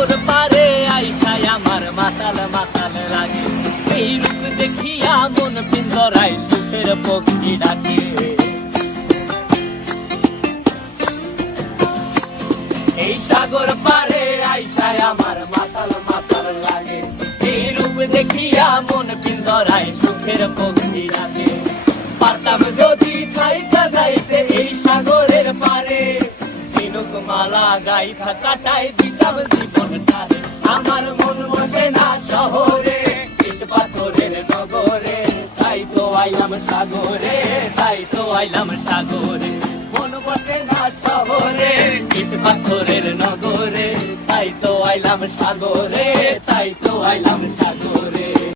সাগর পারে আইসায় আমার মাতাল মাতাল লাগে, এই রূপ দেখিয়া মন পিঞ্জরায় সুখের পক্ষী ডাকে। এই সাগর পারে আইসায় আমার মাতাল মাতাল লাগে, এই রূপ দেখিয়া মন পিঞ্জরায় সুখের পক্ষী ডাকে। পারতাম যদি থাইকা যাইতে এই সাগরের পারে, ঝিনুক মালা গাইথা কাটাই দিতাম জীবনটারে। আমার মন বসে না শহরে, ইট পাথরের নগরে, তাই তো আইলাম সাগরে, তাই তো আইলাম সাগরে। মন বসে না শহরে, ইট পাথরের নগরে, তাই তো আইলাম সাগরে, তাই তো আইলাম সাগরে।